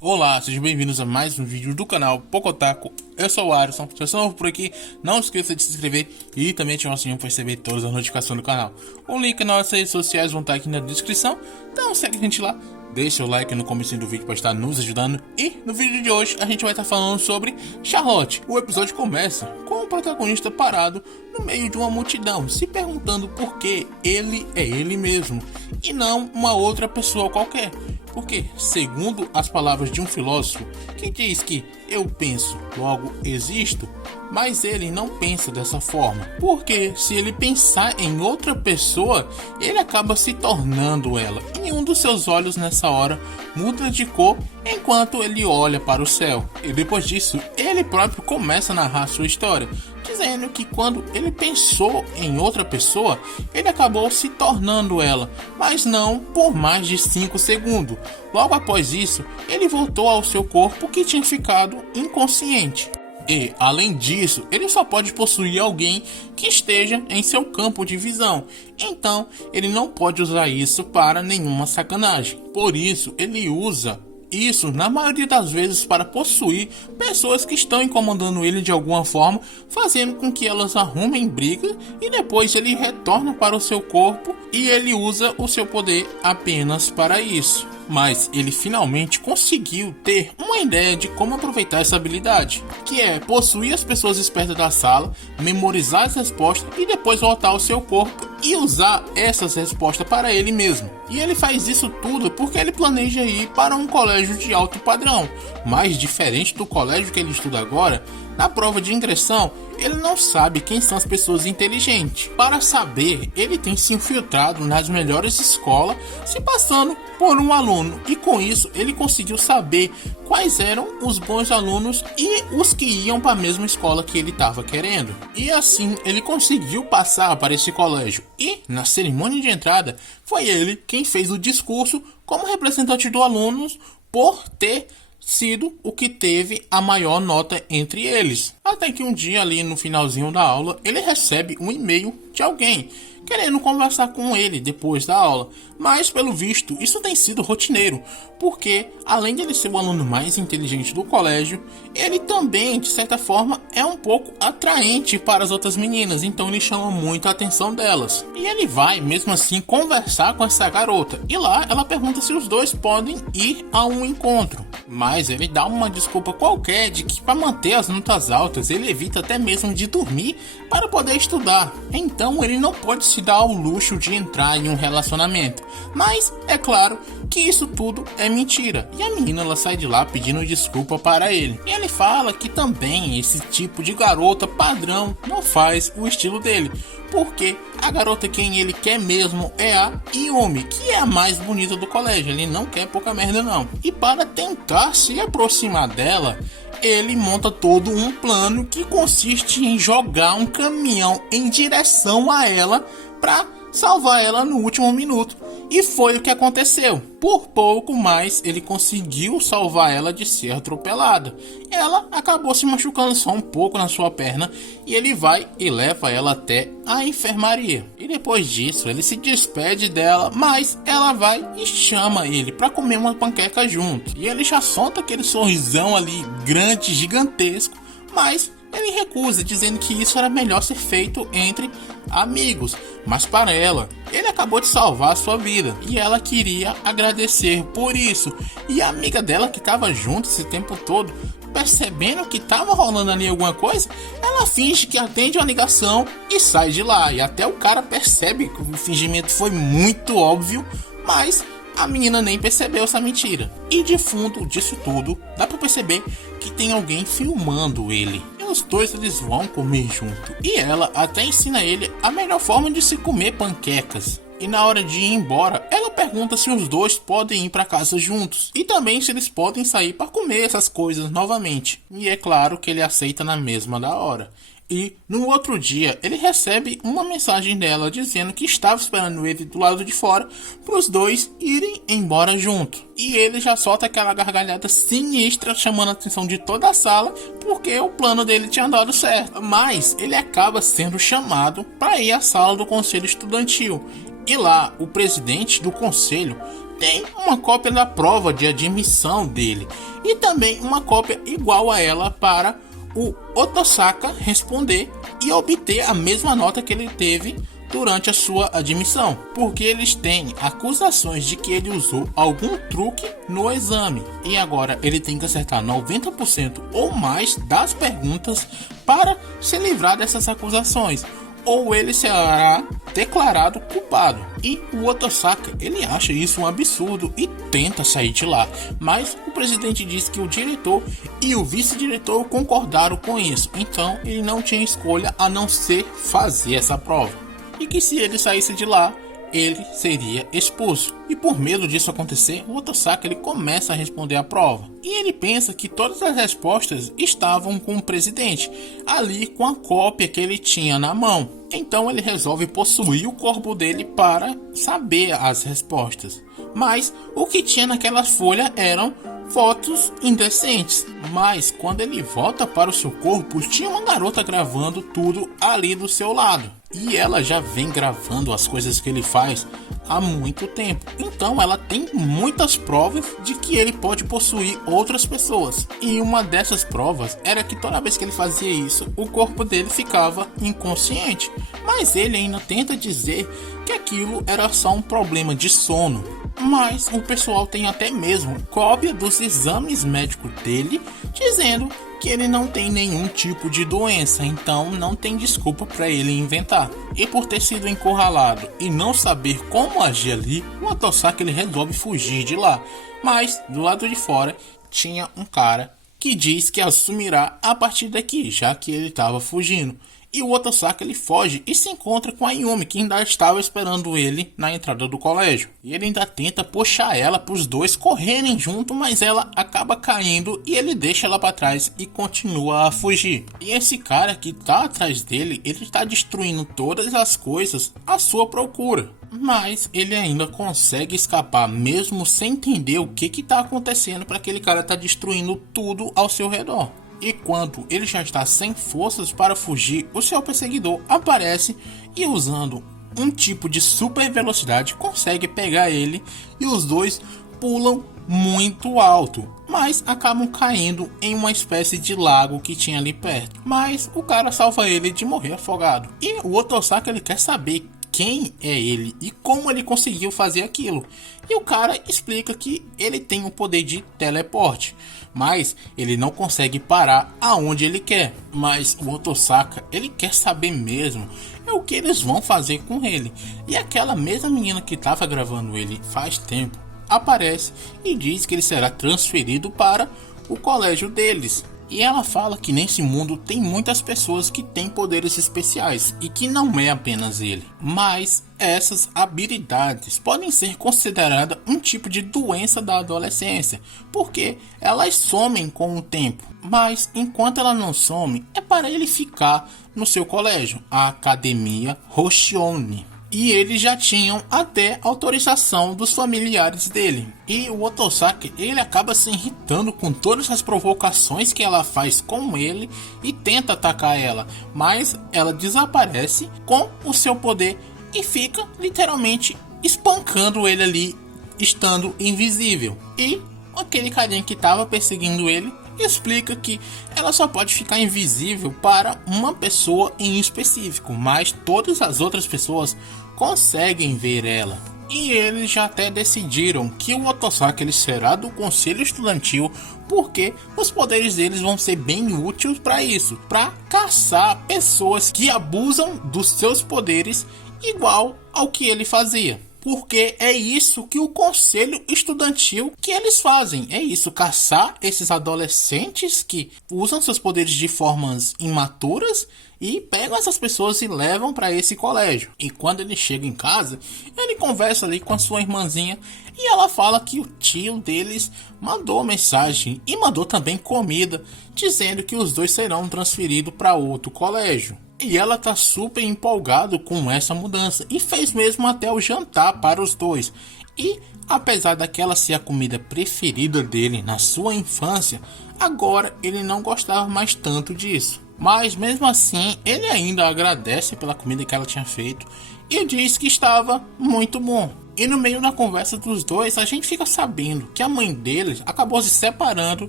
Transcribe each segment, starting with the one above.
Olá, sejam bem-vindos a mais um vídeo do canal Pocotaco. Eu sou o Alisson, se você é novo por aqui, não esqueça de se inscrever e também ativar o sininho para receber todas as notificações do canal. O link nas nossas redes sociais vão estar aqui na descrição, então segue a gente lá, deixa o like no começo do vídeo para estar nos ajudando. E no vídeo de hoje a gente vai estar falando sobre Charlotte. O episódio começa com o protagonista parado no meio de uma multidão, se perguntando por que ele é ele mesmo e não uma outra pessoa qualquer. Porque, segundo as palavras de um filósofo que diz que eu penso, logo existo, mas ele não pensa dessa forma. Porque se ele pensar em outra pessoa, ele acaba se tornando ela. E um dos seus olhos nessa hora muda de cor enquanto ele olha para o céu. E depois disso, ele próprio começa a narrar sua história, dizendo que quando ele pensou em outra pessoa, ele acabou se tornando ela, mas não por mais de 5 segundos. Logo após isso, ele voltou ao seu corpo que tinha ficado inconsciente. E, além disso, ele só pode possuir alguém que esteja em seu campo de visão. Então, ele não pode usar isso para nenhuma sacanagem. Por isso, ele usa isso, na maioria das vezes, para possuir pessoas que estão incomodando ele de alguma forma, fazendo com que elas arrumem briga e depois ele retorna para o seu corpo e ele usa o seu poder apenas para isso. Mas ele finalmente conseguiu ter uma ideia de como aproveitar essa habilidade, que é possuir as pessoas espertas da sala, memorizar as respostas e depois voltar ao seu corpo e usar essas respostas para ele mesmo. E ele faz isso tudo porque ele planeja ir para um colégio de alto padrão, mas diferente do colégio que ele estuda agora. Na prova de ingressão, ele não sabe quem são as pessoas inteligentes. Para saber, ele tem se infiltrado nas melhores escolas, se passando por um aluno. E com isso, ele conseguiu saber quais eram os bons alunos e os que iam para a mesma escola que ele estava querendo. E assim, ele conseguiu passar para esse colégio. E, na cerimônia de entrada, foi ele quem fez o discurso como representante dos alunos por ter sido o que teve a maior nota entre eles. Até que um dia ali no finalzinho da aula, ele recebe um e-mail de alguém querendo conversar com ele depois da aula. Mas pelo visto, isso tem sido rotineiro, porque além de ele ser o aluno mais inteligente do colégio, ele também, de certa forma, é um pouco atraente para as outras meninas, então ele chama muito a atenção delas. E ele vai, mesmo assim, conversar com essa garota, e lá ela pergunta se os dois podem ir a um encontro. Mas ele dá uma desculpa qualquer de que para manter as notas altas, ele evita até mesmo de dormir para poder estudar. Então ele não pode se dar ao luxo de entrar em um relacionamento. Mas é claro que isso tudo é mentira. E a menina ela sai de lá pedindo desculpa para ele. E ele fala que também esse tipo de garota padrão não faz o estilo dele, porque a garota quem ele quer mesmo é a Yumi, que é a mais bonita do colégio. Ele não quer pouca merda não. E para tentar se aproximar dela, ele monta todo um plano que consiste em jogar um caminhão em direção a ela para salvar ela no último minuto. E foi o que aconteceu. Por pouco, mas ele conseguiu salvar ela de ser atropelada. Ela acabou se machucando só um pouco na sua perna e ele vai e leva ela até a enfermaria. E depois disso, ele se despede dela, mas ela vai e chama ele para comer uma panqueca junto. E ele já solta aquele sorrisão ali grande, gigantesco, mas ele recusa, dizendo que isso era melhor ser feito entre amigos. Mas para ela, ele acabou de salvar a sua vida e ela queria agradecer por isso. E a amiga dela que estava junto esse tempo todo, percebendo que estava rolando ali alguma coisa, ela finge que atende uma ligação e sai de lá. E até o cara percebe que o fingimento foi muito óbvio, mas a menina nem percebeu essa mentira. E de fundo disso tudo, dá pra perceber que tem alguém filmando ele. E os dois eles vão comer junto. E ela até ensina ele a melhor forma de se comer panquecas. E na hora de ir embora, ela pergunta se os dois podem ir para casa juntos. E também se eles podem sair para comer essas coisas novamente. E é claro que ele aceita na mesma da hora. E no outro dia ele recebe uma mensagem dela dizendo que estava esperando ele do lado de fora para os dois irem embora junto. E ele já solta aquela gargalhada sinistra chamando a atenção de toda a sala porque o plano dele tinha dado certo. Mas ele acaba sendo chamado para ir à sala do conselho estudantil. E lá o presidente do conselho tem uma cópia da prova de admissão dele e também uma cópia igual a ela para o Otosaka responder e obter a mesma nota que ele teve durante a sua admissão, porque eles têm acusações de que ele usou algum truque no exame e agora ele tem que acertar 90% ou mais das perguntas para se livrar dessas acusações, ou ele será declarado culpado. E o Otosaka, ele acha isso um absurdo e tenta sair de lá, mas o presidente diz que o diretor e o vice-diretor concordaram com isso, então ele não tinha escolha a não ser fazer essa prova, e que se ele saísse de lá, ele seria expulso. E por medo disso acontecer, o Otosaka ele começa a responder a prova. E ele pensa que todas as respostas estavam com o presidente, ali com a cópia que ele tinha na mão. Então ele resolve possuir o corpo dele para saber as respostas. Mas o que tinha naquela folha eram fotos indecentes. Mas quando ele volta para o seu corpo, tinha uma garota gravando tudo ali do seu lado. E ela já vem gravando as coisas que ele faz há muito tempo. Então ela tem muitas provas de que ele pode possuir outras pessoas. E uma dessas provas era que toda vez que ele fazia isso, o corpo dele ficava inconsciente. Mas ele ainda tenta dizer que aquilo era só um problema de sono. Mas o pessoal tem até mesmo cópia dos exames médicos dele, dizendo que ele não tem nenhum tipo de doença, então não tem desculpa para ele inventar. E por ter sido encurralado e não saber como agir ali, o Otosaka ele resolve fugir de lá. Mas do lado de fora tinha um cara que diz que assumirá a partir daqui, já que ele estava fugindo. E o Otosaka ele foge e se encontra com a Yumi, que ainda estava esperando ele na entrada do colégio. E ele ainda tenta puxar ela para os dois correrem junto, mas ela acaba caindo e ele deixa ela para trás e continua a fugir. E esse cara que está atrás dele, ele está destruindo todas as coisas à sua procura. Mas ele ainda consegue escapar mesmo sem entender o que está acontecendo para aquele cara estar destruindo tudo ao seu redor. E quando ele já está sem forças para fugir, o seu perseguidor aparece e usando um tipo de super velocidade consegue pegar ele e os dois pulam muito alto, mas acabam caindo em uma espécie de lago que tinha ali perto. Mas o cara salva ele de morrer afogado. E o Otosaka ele quer saber quem é ele e como ele conseguiu fazer aquilo. E o cara explica que ele tem o poder de teleporte, mas ele não consegue parar aonde ele quer. Mas o Otosaka ele quer saber mesmo é o que eles vão fazer com ele. E aquela mesma menina que estava gravando ele faz tempo aparece e diz que ele será transferido para o colégio deles. E ela fala que nesse mundo tem muitas pessoas que têm poderes especiais e que não é apenas ele. Mas essas habilidades podem ser consideradas um tipo de doença da adolescência, porque elas somem com o tempo. Mas enquanto ela não some, é para ele ficar no seu colégio, a Academia Hoshione. E eles já tinham até autorização dos familiares dele. E o Otosaka ele acaba se irritando com todas as provocações que ela faz com ele e tenta atacar ela, mas ela desaparece com o seu poder e fica literalmente espancando ele ali, estando invisível. E aquele carinha que estava perseguindo ele explica que ela só pode ficar invisível para uma pessoa em específico, mas todas as outras pessoas conseguem ver ela. E eles já até decidiram que o Otosaka ele será do conselho estudantil, porque os poderes deles vão ser bem úteis para isso, para caçar pessoas que abusam dos seus poderes igual ao que ele fazia. Porque é isso que o conselho estudantil que eles fazem. É isso, caçar esses adolescentes que usam seus poderes de formas imaturas e pegam essas pessoas e levam para esse colégio. E quando ele chega em casa, ele conversa ali com a sua irmãzinha e ela fala que o tio deles mandou mensagem e mandou também comida, dizendo que os dois serão transferidos para outro colégio. E ela tá super empolgada com essa mudança e fez mesmo até o jantar para os dois. E apesar daquela ser a comida preferida dele na sua infância, agora ele não gostava mais tanto disso. Mas mesmo assim, ele ainda agradece pela comida que ela tinha feito e diz que estava muito bom. E no meio da conversa dos dois, a gente fica sabendo que a mãe deles acabou se separando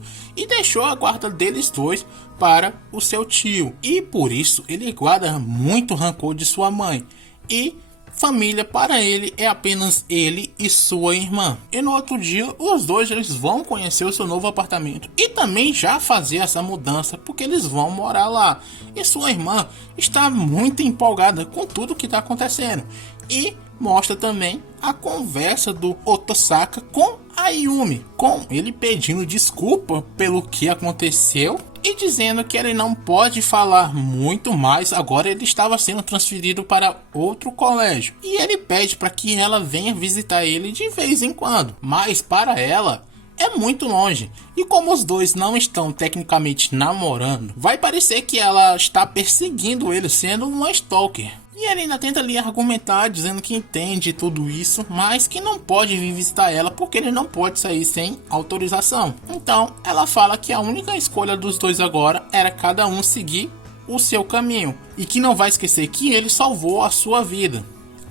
e deixou a guarda deles dois para o seu tio. E por isso ele guarda muito rancor de sua mãe. E família para ele é apenas ele e sua irmã. E no outro dia, os dois eles vão conhecer o seu novo apartamento e também já fazer essa mudança, porque eles vão morar lá. E sua irmã está muito empolgada com tudo que está acontecendo. E mostra também a conversa do Otosaka com a Yumi, com ele pedindo desculpa pelo que aconteceu e dizendo que ele não pode falar muito mais, agora ele estava sendo transferido para outro colégio. E ele pede para que ela venha visitar ele de vez em quando, mas para ela é muito longe. E como os dois não estão tecnicamente namorando, vai parecer que ela está perseguindo ele, sendo uma stalker. E ele ainda tenta ali argumentar, dizendo que entende tudo isso, mas que não pode vir visitar ela porque ele não pode sair sem autorização. Então ela fala que a única escolha dos dois agora era cada um seguir o seu caminho e que não vai esquecer que ele salvou a sua vida.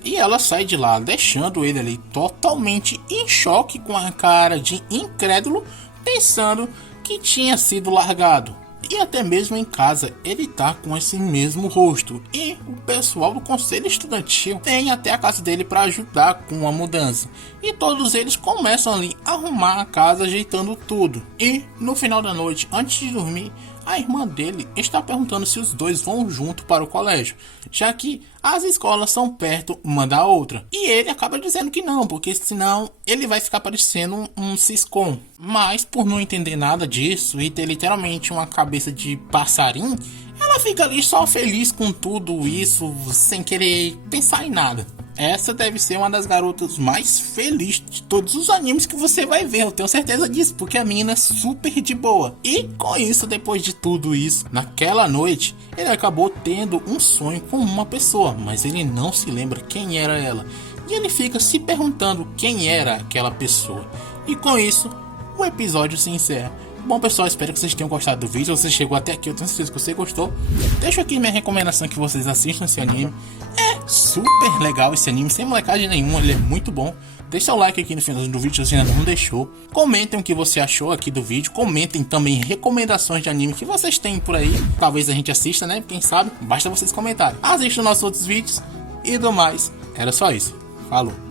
E ela sai de lá, deixando ele ali totalmente em choque, com a cara de incrédulo, pensando que tinha sido largado. E até mesmo em casa ele tá com esse mesmo rosto. E o pessoal do conselho estudantil vem até a casa dele para ajudar com a mudança. E todos eles começam ali a arrumar a casa, ajeitando tudo. E no final da noite, antes de dormir, a irmã dele está perguntando se os dois vão junto para o colégio, já que as escolas são perto uma da outra. E ele acaba dizendo que não, porque senão ele vai ficar parecendo um ciscom. Mas por não entender nada disso e ter literalmente uma cabeça de passarinho, ela fica ali só feliz com tudo isso, sem querer pensar em nada. Essa deve ser uma das garotas mais felizes de todos os animes que você vai ver, eu tenho certeza disso, porque a menina é super de boa. E com isso, depois de tudo isso, naquela noite, ele acabou tendo um sonho com uma pessoa, mas ele não se lembra quem era ela. E ele fica se perguntando quem era aquela pessoa. E com isso, o episódio se encerra. Bom pessoal, espero que vocês tenham gostado do vídeo. Se você chegou até aqui, eu tenho certeza que você gostou. Deixa aqui minha recomendação que vocês assistam esse anime. É super legal esse anime, sem molecagem nenhuma, ele é muito bom. Deixa o like aqui no final do vídeo se ainda não deixou. Comentem o que você achou aqui do vídeo. Comentem também recomendações de anime que vocês têm por aí. Talvez a gente assista, né? Quem sabe? Basta vocês comentarem. Assistam nossos outros vídeos. E do mais, era só isso. Falou!